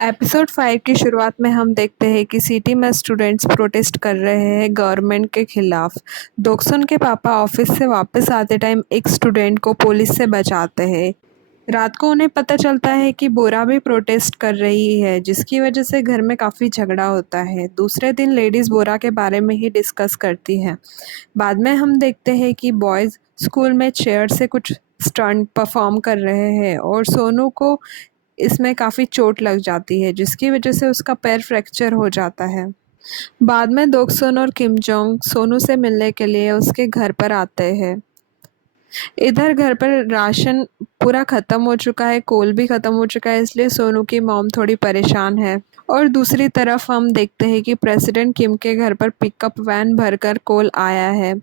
Episode 5 की शुरुआत में हम देखते हैं कि सिटी में स्टूडेंट्स प्रोटेस्ट कर रहे हैं गवर्नमेंट के खिलाफ। दोक्सन के पापा ऑफिस से वापस आते टाइम एक स्टूडेंट को पुलिस से बचाते हैं। रात को उन्हें पता चलता है कि बोरा भी प्रोटेस्ट कर रही है, जिसकी वजह से घर में काफ़ी झगड़ा होता है। दूसरे दिन लेडीज़ बोरा के बारे में ही डिस्कस करती हैं। बाद में हम देखते हैं कि बॉयज़ स्कूल में चेयर से कुछ स्टंट परफॉर्म कर रहे हैं और सोनू को इसमें काफ़ी चोट लग जाती है, जिसकी वजह से उसका पैर फ्रैक्चर हो जाता है। बाद में दोक्सन और किम जोंग सोनू से मिलने के लिए उसके घर पर आते हैं। इधर घर पर राशन पूरा ख़त्म हो चुका है, कोल भी ख़त्म हो चुका है, इसलिए सोनू की मॉम थोड़ी परेशान है। और दूसरी तरफ हम देखते हैं कि प्रेसिडेंट किम के घर पर पिकअप वैन भरकर कोल आया है।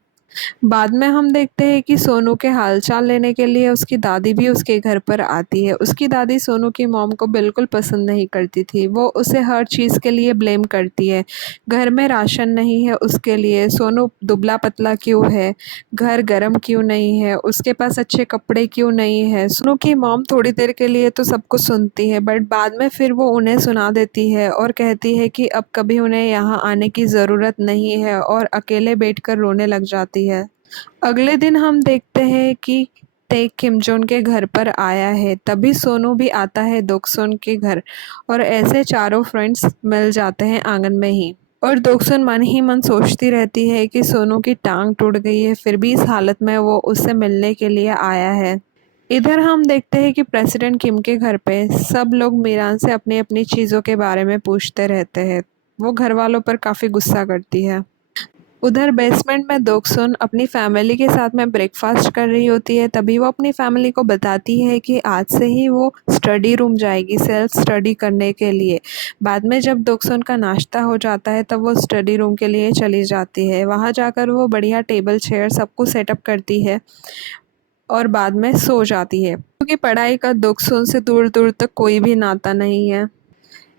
बाद में हम देखते हैं कि सोनू के हालचाल लेने के लिए उसकी दादी भी उसके घर पर आती है। उसकी दादी सोनू की मॉम को बिल्कुल पसंद नहीं करती थी, वो उसे हर चीज़ के लिए ब्लेम करती है। घर में राशन नहीं है उसके लिए, सोनू दुबला पतला क्यों है, घर गर्म क्यों नहीं है, उसके पास अच्छे कपड़े क्यों नहीं है। सोनू की मॉम थोड़ी देर के लिए तो सब कुछ सुनती है, बट बाद में फिर वो उन्हें सुना देती है और कहती है कि अब कभी उन्हें यहाँ आने की ज़रूरत नहीं है, और अकेले बैठकर रोने लग जाती है। अगले दिन हम देखते हैं कि ते किम जोन के घर पर आया है, तभी सोनू भी आता है दोक्सुन के घर, और ऐसे चारों फ्रेंड्स मिल जाते हैं आंगन में ही। और दोक्सुन मन ही मन सोचती रहती है कि सोनू की टांग टूट गई है, फिर भी इस हालत में वो उससे मिलने के लिए आया है। इधर हम देखते हैं कि प्रेसिडेंट किम के घर पे सब लोग मीरान से अपनी अपनी चीज़ों के बारे में पूछते रहते हैं। वो घर वालों पर काफ़ी गुस्सा करती है। उधर बेसमेंट में दोक्सुन अपनी फैमिली के साथ में ब्रेकफास्ट कर रही होती है, तभी वो अपनी फैमिली को बताती है कि आज से ही वो स्टडी रूम जाएगी सेल्फ स्टडी करने के लिए। बाद में जब दोक्सुन का नाश्ता हो जाता है तब वो स्टडी रूम के लिए चली जाती है। वहाँ जाकर वो बढ़िया टेबल चेयर सब कुछ सेटअप करती है और बाद में सो जाती है, क्योंकि पढ़ाई का दोक्सुन से दूर दूर तक कोई भी नाता नहीं है।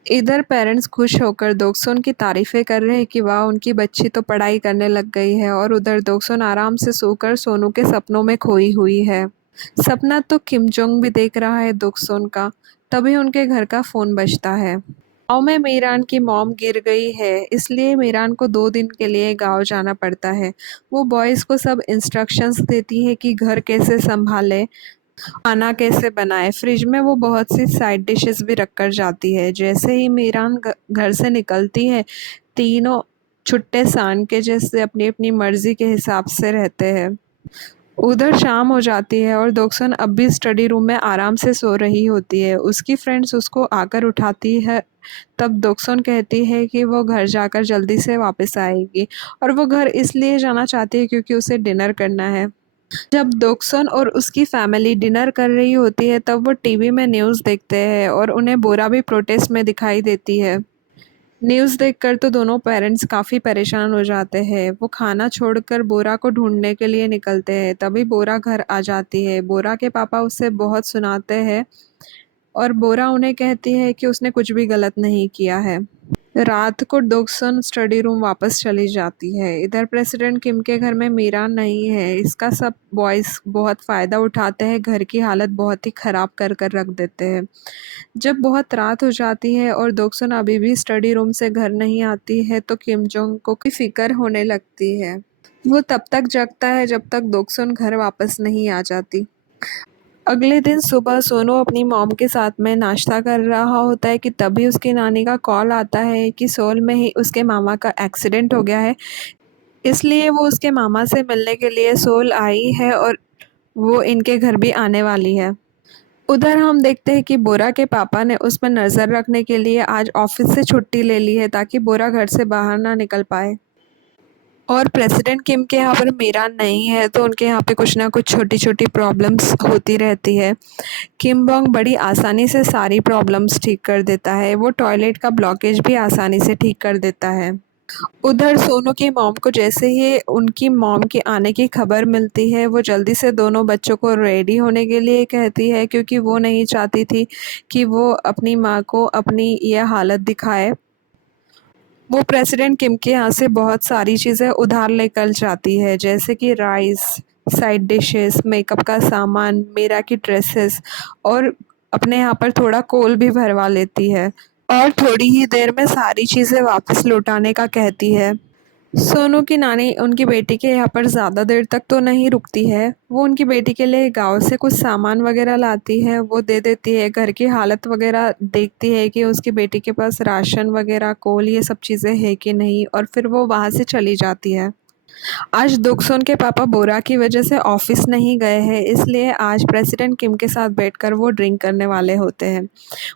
इधर पेरेंट्स खुश होकर दोक्सुन की तारीफ़ें कर रहे हैं कि वाह, उनकी बच्ची तो पढ़ाई करने लग गई है, और उधर दोक्सुन आराम से सोकर सोनू के सपनों में खोई हुई है। सपना तो किम जोंग भी देख रहा है दोक्सुन का। तभी उनके घर का फ़ोन बजता है। गाँव में मीरान की मॉम गिर गई है, इसलिए मीरान को 2 दिन के लिए गाँव जाना पड़ता है। वो बॉयज़ को सब इंस्ट्रक्शंस देती है कि घर कैसे संभाले, खाना कैसे बनाए। फ्रिज में वो बहुत सी साइड डिशेस भी रख कर जाती है। जैसे ही मीरान घर से निकलती है, तीनों छुट्टे सान के जैसे अपनी अपनी मर्जी के हिसाब से रहते हैं। उधर शाम हो जाती है और दोक्सन अब भी स्टडी रूम में आराम से सो रही होती है। उसकी फ्रेंड्स उसको आकर उठाती है। तब दोक्सन कहती है कि वो घर जाकर जल्दी से वापस आएगी, और वो घर इसलिए जाना चाहती है क्योंकि उसे डिनर करना है। जब दोक्सन और उसकी फैमिली डिनर कर रही होती है तब वो टीवी में न्यूज़ देखते हैं, और उन्हें बोरा भी प्रोटेस्ट में दिखाई देती है। न्यूज़ देखकर तो दोनों पेरेंट्स काफ़ी परेशान हो जाते हैं। वो खाना छोड़कर बोरा को ढूंढने के लिए निकलते हैं, तभी बोरा घर आ जाती है। बोरा के पापा उससे बहुत सुनाते हैं, और बोरा उन्हें कहती है कि उसने कुछ भी गलत नहीं किया है। रात को डॉक्सन स्टडी रूम वापस चली जाती है। इधर प्रेसिडेंट किम के घर में मीरा नहीं है। इसका सब बॉयज़ बहुत फ़ायदा उठाते हैं, घर की हालत बहुत ही ख़राब कर कर रख देते हैं। जब बहुत रात हो जाती है और डॉक्सन अभी भी स्टडी रूम से घर नहीं आती है तो किम जोंग को की फ़िक्र होने लगती है। वो तब तक जगता है जब तक डॉक्सन घर वापस नहीं आ जाती। अगले दिन सुबह सोनू अपनी मॉम के साथ में नाश्ता कर रहा होता है कि तभी उसकी नानी का कॉल आता है कि सोल में ही उसके मामा का एक्सीडेंट हो गया है, इसलिए वो उसके मामा से मिलने के लिए सोल आई है, और वो इनके घर भी आने वाली है। उधर हम देखते हैं कि बोरा के पापा ने उस पर नज़र रखने के लिए आज ऑफिस से छुट्टी ले ली है, ताकि बोरा घर से बाहर ना निकल पाए। और प्रेसिडेंट किम के यहाँ पर मीरा नहीं है, तो उनके यहाँ पे कुछ ना कुछ छोटी छोटी प्रॉब्लम्स होती रहती है। किम बोंग बड़ी आसानी से सारी प्रॉब्लम्स ठीक कर देता है। वो टॉयलेट का ब्लॉकेज भी आसानी से ठीक कर देता है। उधर सोनू की मॉम को जैसे ही उनकी मॉम के आने की खबर मिलती है, वो जल्दी से दोनों बच्चों को रेडी होने के लिए कहती है, क्योंकि वो नहीं चाहती थी कि वो अपनी माँ को अपनी यह हालत दिखाए। वो प्रेसिडेंट किम के यहाँ से बहुत सारी चीज़ें उधार लेकर जाती है, जैसे कि राइस, साइड डिशेस, मेकअप का सामान, मीरा की ड्रेसेस, और अपने यहाँ पर थोड़ा कोल भी भरवा लेती है। और थोड़ी ही देर में सारी चीज़ें वापस लौटाने का कहती है। सोनू की नानी उनकी बेटी के यहाँ पर ज़्यादा देर तक तो नहीं रुकती है। वो उनकी बेटी के लिए गाँव से कुछ सामान वगैरह लाती है, वो दे देती है। घर की हालत वगैरह देखती है कि उसकी बेटी के पास राशन वगैरह, कोल, ये सब चीज़ें है कि नहीं, और फिर वो वहाँ से चली जाती है। आज दुक्सोन के पापा बोरा की वजह से ऑफिस नहीं गए हैं, इसलिए आज प्रेसिडेंट किम के साथ बैठकर वो ड्रिंक करने वाले होते हैं।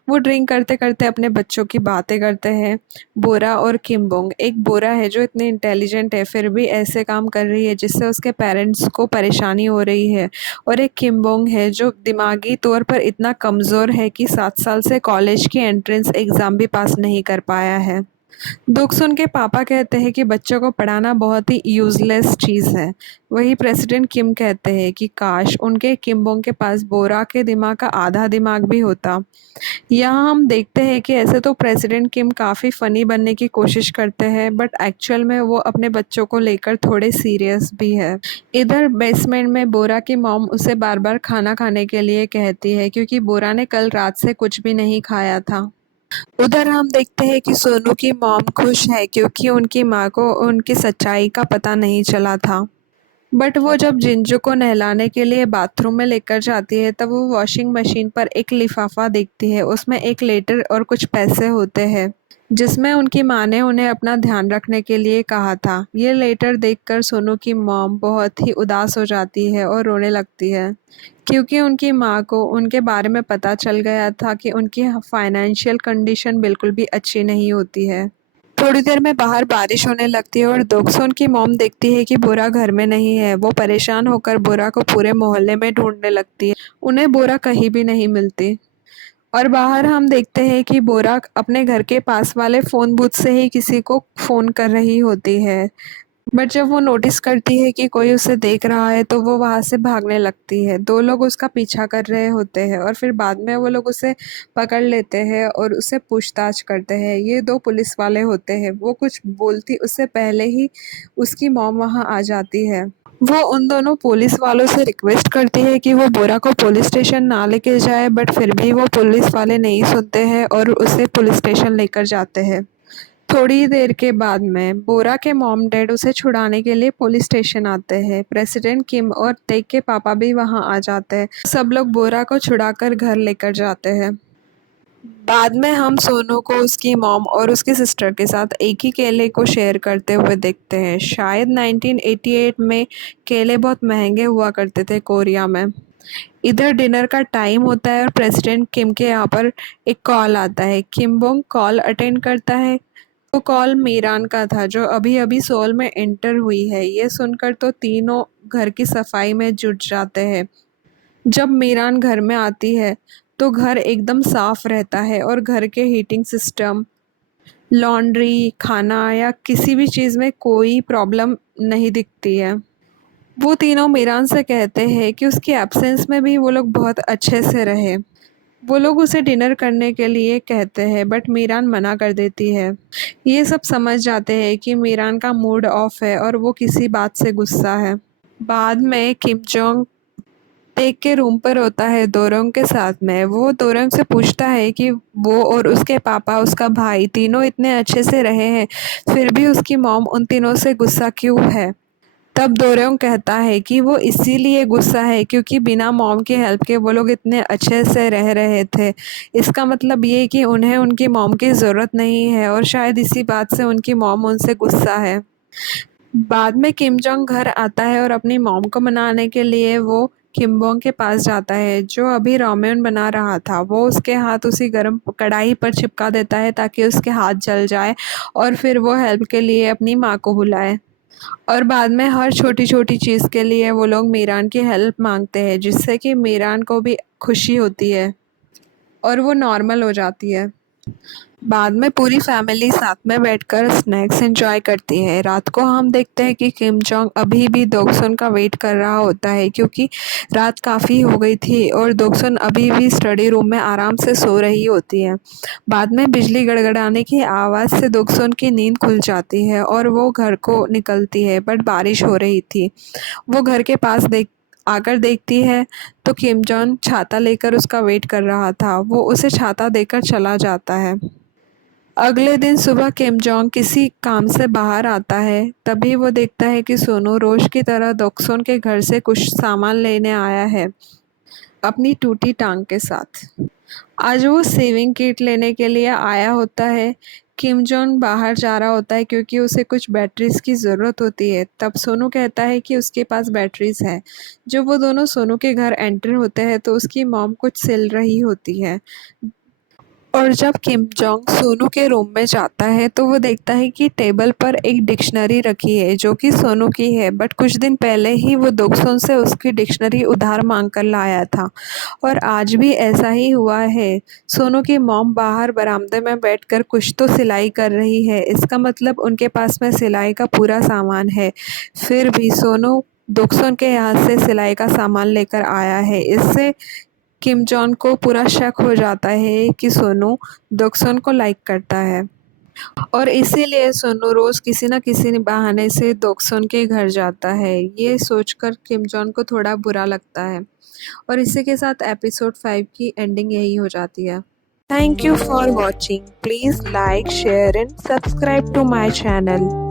वो ड्रिंक करते करते अपने बच्चों की बातें करते हैं। बोरा और किम्बोंग, एक बोरा है जो इतनी इंटेलिजेंट है फिर भी ऐसे काम कर रही है जिससे उसके पेरेंट्स को परेशानी हो रही है, और एक किम्बोंग है जो दिमागी तौर पर इतना कमज़ोर है कि 7 साल से कॉलेज की एंट्रेंस एग्ज़ाम भी पास नहीं कर पाया है। दुख सुन के पापा कहते हैं कि बच्चों को पढ़ाना बहुत ही यूज़लेस चीज़ है। वही प्रेसिडेंट किम कहते हैं कि काश उनके किम्बोंग के पास बोरा के दिमाग का आधा दिमाग भी होता। यहाँ हम देखते हैं कि ऐसे तो प्रेसिडेंट किम काफ़ी फ़नी बनने की कोशिश करते हैं, बट एक्चुअल में वो अपने बच्चों को लेकर थोड़े सीरियस भी है। इधर बेसमेंट में बोरा की मॉम उसे बार बार खाना खाने के लिए कहती है क्योंकि बोरा ने कल रात से कुछ भी नहीं खाया था। उधर हम देखते हैं कि सोनू की मॉम खुश है क्योंकि उनकी माँ को उनकी सच्चाई का पता नहीं चला था। बट वो जब जिंजू को नहलाने के लिए बाथरूम में लेकर जाती है तब वो वॉशिंग मशीन पर एक लिफाफा देखती है। उसमें एक लेटर और कुछ पैसे होते हैं जिसमें उनकी माँ ने उन्हें अपना ध्यान रखने के लिए कहा था। ये लेटर देखकर सोनू की मॉम बहुत ही उदास हो जाती है और रोने लगती है क्योंकि उनकी माँ को उनके बारे में पता चल गया था कि उनकी फाइनेंशियल कंडीशन बिल्कुल भी अच्छी नहीं होती है। थोड़ी देर में बाहर बारिश होने लगती है और दोगसोन की मॉम देखती है कि बोरा घर में नहीं है। वो परेशान होकर बोरा को पूरे मोहल्ले में ढूंढने लगती है। उन्हें बोरा कहीं भी नहीं मिलती, और बाहर हम देखते हैं कि बोरा अपने घर के पास वाले फ़ोन बूथ से ही किसी को फ़ोन कर रही होती है। बट जब वो नोटिस करती है कि कोई उसे देख रहा है तो वो वहाँ से भागने लगती है। 2 लोग उसका पीछा कर रहे होते हैं और फिर बाद में वो लोग उसे पकड़ लेते हैं और उससे पूछताछ करते हैं। ये 2 पुलिस वाले होते हैं। वो कुछ बोलती उससे पहले ही उसकी मॉम वहाँ आ जाती है। वो उन दोनों पुलिस वालों से रिक्वेस्ट करती है कि वो बोरा को पुलिस स्टेशन ना लेके जाए, बट फिर भी वो पुलिस वाले नहीं सुनते हैं और उसे पुलिस स्टेशन लेकर जाते हैं। थोड़ी देर के बाद में बोरा के मॉम डैड उसे छुड़ाने के लिए पुलिस स्टेशन आते हैं। प्रेसिडेंट किम और तेग के पापा भी वहां आ जाते हैं। सब लोग बोरा को छुड़ाकर घर लेकर जाते हैं। बाद में हम सोनू को उसकी मॉम और उसकी सिस्टर के साथ एक ही केले को शेयर करते हुए देखते हैं। शायद 1988 में केले बहुत महंगे हुआ करते थे कोरिया में। इधर डिनर का टाइम होता है और प्रेसिडेंट किम के यहाँ पर एक कॉल आता है। किम्बोंग कॉल अटेंड करता है। वो कॉल मीरान का था जो अभी अभी सोल में एंटर हुई है। ये सुनकर तो तीनों घर की सफाई में जुट जाते हैं। जब मीरान घर में आती है तो घर एकदम साफ रहता है और घर के हीटिंग सिस्टम, लॉन्ड्री, खाना या किसी भी चीज़ में कोई प्रॉब्लम नहीं दिखती है। वो तीनों मीरान से कहते हैं कि उसकी एब्सेंस में भी वो लोग बहुत अच्छे से रहे। वो लोग उसे डिनर करने के लिए कहते हैं बट मीरान मना कर देती है। ये सब समझ जाते हैं कि मीरान का मूड ऑफ है और वो किसी बात से गुस्सा है। बाद में किम जोंग टेक के रूम पर होता है दोरंग के साथ में। वो दोरंग से पूछता है कि वो और उसके पापा, उसका भाई तीनों इतने अच्छे से रहे हैं फिर भी उसकी मॉम उन तीनों से गुस्सा क्यों है। तब दोरंग कहता है कि वो इसीलिए गुस्सा है क्योंकि बिना मॉम की हेल्प के वो लोग इतने अच्छे से रह रहे थे। इसका मतलब ये कि उन्हें उनकी मॉम की ज़रूरत नहीं है और शायद इसी बात से उनकी मॉम उनसे गुस्सा है। बाद में किम जोंग घर आता है और अपनी मॉम को मनाने के लिए वो किम्बोंग के पास जाता है जो अभी रामेन बना रहा था। वो उसके हाथ उसी गर्म कढ़ाई पर चिपका देता है ताकि उसके हाथ जल जाए और फिर वो हेल्प के लिए अपनी माँ को बुलाए। और बाद में हर छोटी-छोटी चीज़ के लिए वो लोग मीरान की हेल्प मांगते हैं जिससे कि मीरान को भी खुशी होती है और वो नॉर्मल हो जाती है। बाद में पूरी फैमिली साथ में बैठकर स्नैक्स एंजॉय करती है। रात को हम देखते हैं कि किम जोंग अभी भी दोगसुन का वेट कर रहा होता है क्योंकि रात काफ़ी हो गई थी और दोगसुन अभी भी स्टडी रूम में आराम से सो रही होती है। बाद में बिजली गड़गड़ाने की आवाज़ से दोगसुन की नींद खुल जाती है और वो घर को निकलती है, बट बारिश हो रही थी। वो घर के पास आकर देखती है तो किम जोंग छाता लेकर उसका वेट कर रहा था। वो उसे छाता देकर चला जाता है। अगले दिन सुबह किम जोंग किसी काम से बाहर आता है। तभी वो देखता है कि सोनू रोज की तरह दोक्सोन के घर से कुछ सामान लेने आया है, अपनी टूटी टांग के साथ। आज वो सेविंग किट लेने के लिए आया होता है। किम जोंग बाहर जा रहा होता है क्योंकि उसे कुछ बैटरीज की ज़रूरत होती है। तब सोनू कहता है कि उसके पास बैटरीज है। जब वो दोनों सोनू के घर एंटर होते हैं तो उसकी मॉम कुछ सिल रही होती है। और जब किम जोंग सोनू के रूम में जाता है तो वो देखता है कि टेबल पर एक डिक्शनरी रखी है जो कि सोनू की है, बट कुछ दिन पहले ही वो दोक्सोन से उसकी डिक्शनरी उधार मांग कर लाया था। और आज भी ऐसा ही हुआ है। सोनू की मॉम बाहर बरामदे में बैठकर कुछ तो सिलाई कर रही है। इसका मतलब उनके पास में सिलाई का पूरा सामान है। फिर भी सोनू दोक्सोन के यहाँ से सिलाई का सामान लेकर आया है। इससे किम जॉन को पूरा शक हो जाता है कि सोनू दोक्सोन को लाइक करता है। और इसीलिए सोनू रोज किसी न किसी बहाने से दोक्सोन के घर जाता है। ये सोचकर किम जॉन को थोड़ा बुरा लगता है। और इसी के साथ एपिसोड 5 की एंडिंग यही हो जाती है। Thank you for watching. Please like, share and subscribe to my channel.